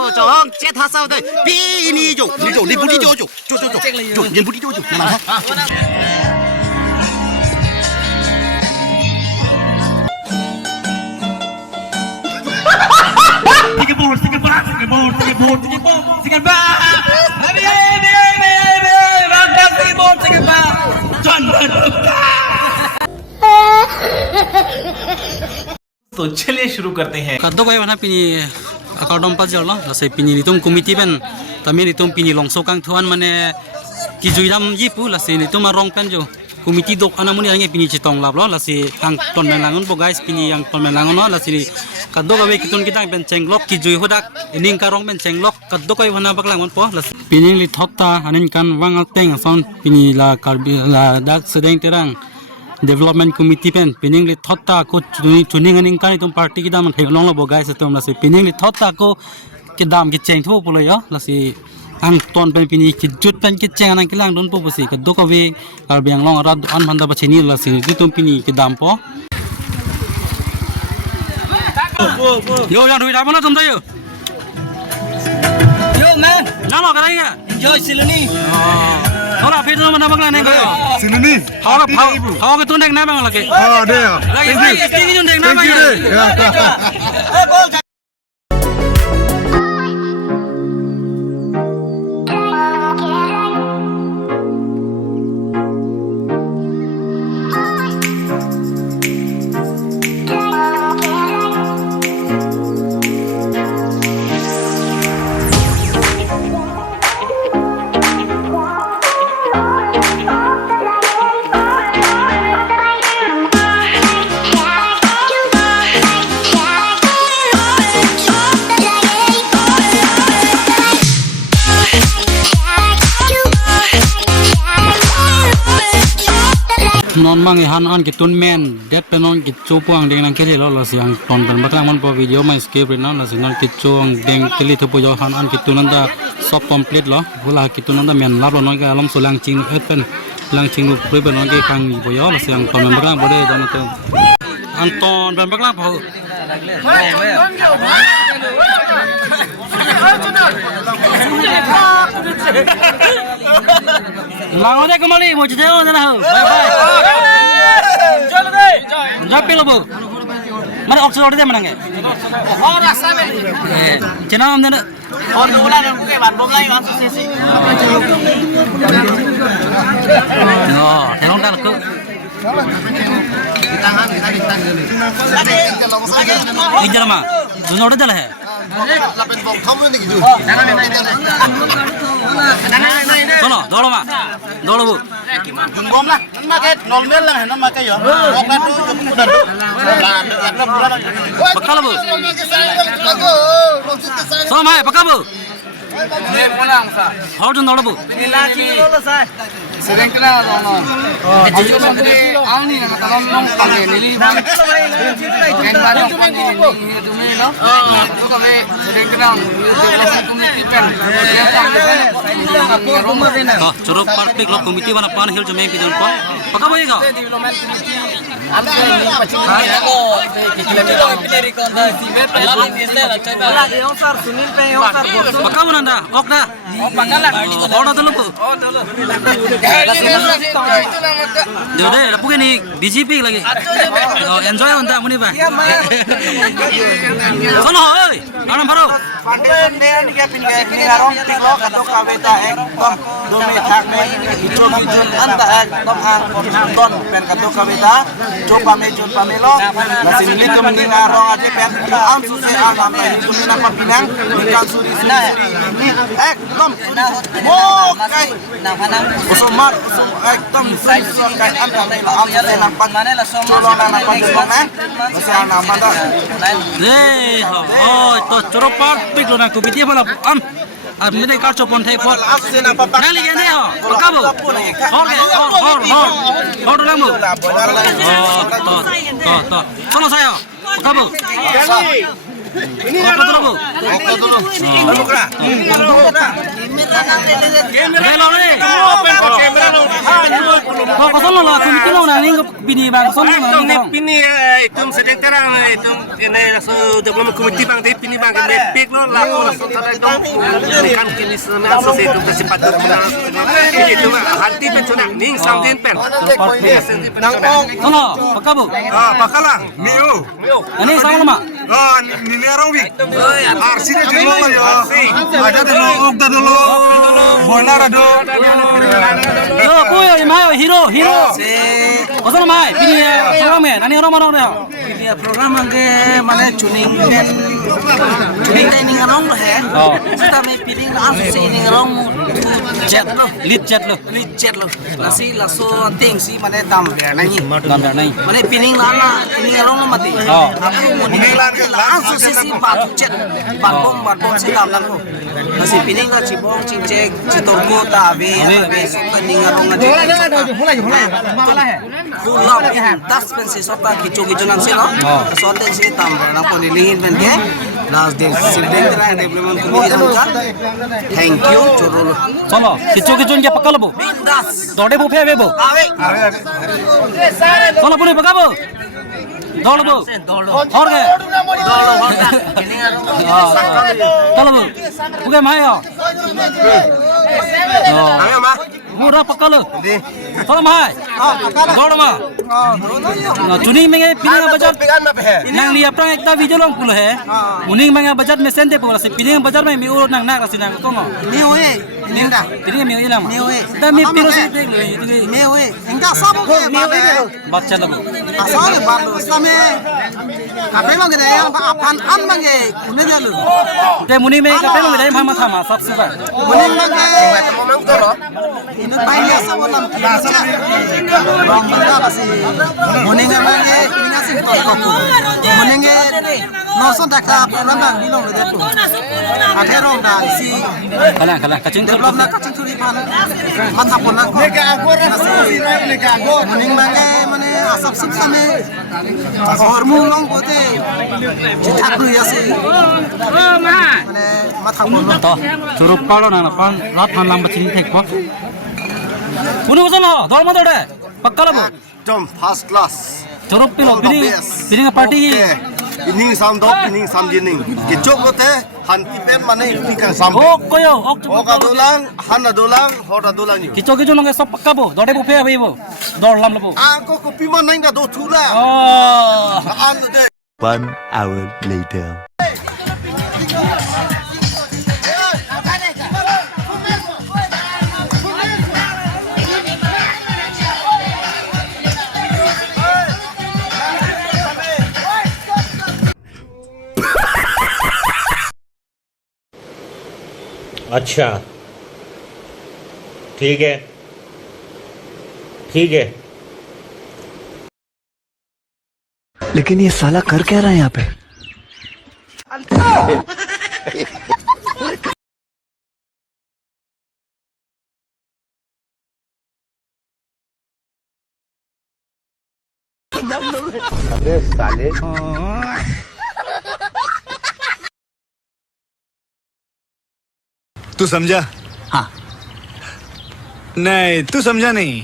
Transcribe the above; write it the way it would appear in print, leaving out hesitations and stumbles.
cô chó chết thà sao đây pi ni chỗ đi bút đi chỗ nhìn bút đi chỗ làm hả Sige bol, sige bol, sige bol, sige bol, sige bol, sige ba. Abi, rangkap sige bol, sige ba. John. तो चलिए शुरू करते हैं kaddo ko yana pini akadom pa jalo la se pini nitum committee ben tami nitum pini longso kang thuan mane ki juidam yipu la se nitum rong pen jo committee dok anamuni ange pini chitong lablo la se ang ton melangon bo guys pini ang ton melangon la se kaddo ko be kitun kitang ben chenglok ki jui hodak ining karong ben chenglok kaddo ko wana baklang mon po la pini li thopta hanin kan wangal teng son pini la karbi la dak sedeng terang development committee pen pining li thotta ko tuning aning kan tum party ki dam thailong lo bo guys tum la se pining li thotta ko ki dam ki cheng tho pulai yo la se ang ton pen pini ki jut pen ki cheng anang kilang don po bosi ka do ko we ar biang long ra an banda ba cheni la se ki tum pini ki dam po yo yang dui da mana tum yo man na lo ka ya enjoy siluni Hola, Peter, mana bangla neng kayo? Sini ni. Hawa ke tunek na bang lagi. Oh, dia. Lagi ini tunek na bang. Non mang han an kitun men det penon kitchu puang deng nang kele lo la siang ton ben baklang mon po video mai escape na la sinal kitchu ang deng kele thu po yo han an kitun anda sop complete lo bula kitun anda men lab lo noi ga alam sulang ching pen lang ching lu pre ben ge kang ni po yo la siang ton ben baklang bode don to an ton ben baklang po Lango deh kembali, mau cerita apa sana? Jalan deh. Japi lo bu. Mana opsi order deh mana nge? Oh rasa deh. Cina om deh. Oh bola deh, bukan bola yang masuk sesi. Oh, terong dah aku. Ijar mah, dulu order jalan he. Sono, dolo mah, dolo bu. gom lah makai normal lah no makai yo oke tu udah Bakal bu. Sono mah, bakal bu. How do dolo bu? sering kenal no ani nama nom panggil nili bang kan baru panggil ini no itu kami sering kenal Oh, curug partik lo komiti mana pan hil jome pidon po. Bakal bu ego? Bakal bu nanda, ok dah. Order dulu bu. Deh, lapu ni BJP lagi. Enjoy untuk muni bang. Sono, oi, alam baru. Pandai ni kepin kepin arong tiklo kato kaweta ek tom domi thak me itro mijun anta ek tom ang ton pen kato kaweta coba me lo nasin li to mending arong aja pen am susi am apa ini to mina papinang ikan suri ek tom mo kai kosomar ek tom sai kai anta lo am ya na pan mana la somo na pan ko na masih ana pada Oh, itu curug partik lo nak komiti apa am? Mede kartu pon thai pot. Nali gini ho. Pakabu. Hor lamu. To. Sono saya. Pakabu. Apa tu bu? Hello ni. Kau kosong lah, komiti lo nani bini bang kosong lo Itong nani. pini itong sedang terang itong ini laso development committee bang di pini bang kami pik lo lalu laso tara itong kan kini sana so se itong kasi padu na itu hati pencuna ning samdin pen. Sono, pakar bu. Pakalang, Miu. Ini sama lama. Nilarawi. Arsi na dilo yo. Ada dilo, ogda dilo. Bonar ado. Yo, puyo, imayo, hero. Kosong mai, bini program ni, nani orang mana orang. Ini program angge mana tuning ini ngarong lo he. Kita me piling langsung si ini ngarong jet lo. Lead jet lo. Nasi laso ting si mana tam ya nani. Nampak nai. Mana piling lana ini ngarong lo mati. Aku mau langsung si batu jet. Batong si tam langsung. Nasi piling la cibong cincek citorko tabe suka ini ngarong aja. Pulau 10 pensi sota kicu nanti lo. Sote si tam na po nilingin ben ke. Last day sideng tera development committee nangka. Thank you chorolo. Sono, kicu dia pakar bu. Bindas. Dode bu phe bu. Awe. Sono puni pakar bu. Dol bu. Hor ke. Dol bu. Bukan mai ya. Awe ma. Murah pakar lo. Sono mai. Dol ma. Tuning mengai pining bajar. Nang liap rang ekta video long puluh he. Uning mengai bajar mesen de pula. Pining bajar mai miur nang rasi nang sono. Miwe. Ninda. Pining miur ilang. Miwe. Dah mi piro si dek. Miwe. Enggak sabu ke babe. Baca lo. Asal baru same. Apa mang gede yang apan an mang ge kune jalu. Te muni me kape lo medai mama thama sab suka. Kune mang ge. Mang to lo. Ini banyak sabu nam. Bang bangga basi. Kune mang ge kune sing to ko. Kune ge noson taka program bang bilong le depu. Akhirong da si. Kalang kacing tu. Develop na kacing turi pan. Mata pun na. Lega agor lega agor. Kune mang ge mane asap sub same. Hormu long bote. Citaku ya sih. Mane mata pun. To, curup palo nang pan rat man lam bacing tek po. Unu kono, dol ma dode. Pakkal bo. Tom first class. Curup pilo pining party. Ining samdok ining samjining. Kicok kote hanti pen mana ini kan sambo. Oh koyo, Oka dulang, hana dulang, hota dulang yu. kicho nang sop pakka bo. Dode bo pe abi bo. Dol lam lo bo. Angko kopi mana inga do tula. Oh. Anu de. 1 hour later. अच्छा ठीक है लेकिन ये साला कर क्या रहा है यहाँ पे? तू समझा? हाँ। नहीं, तू समझा नहीं।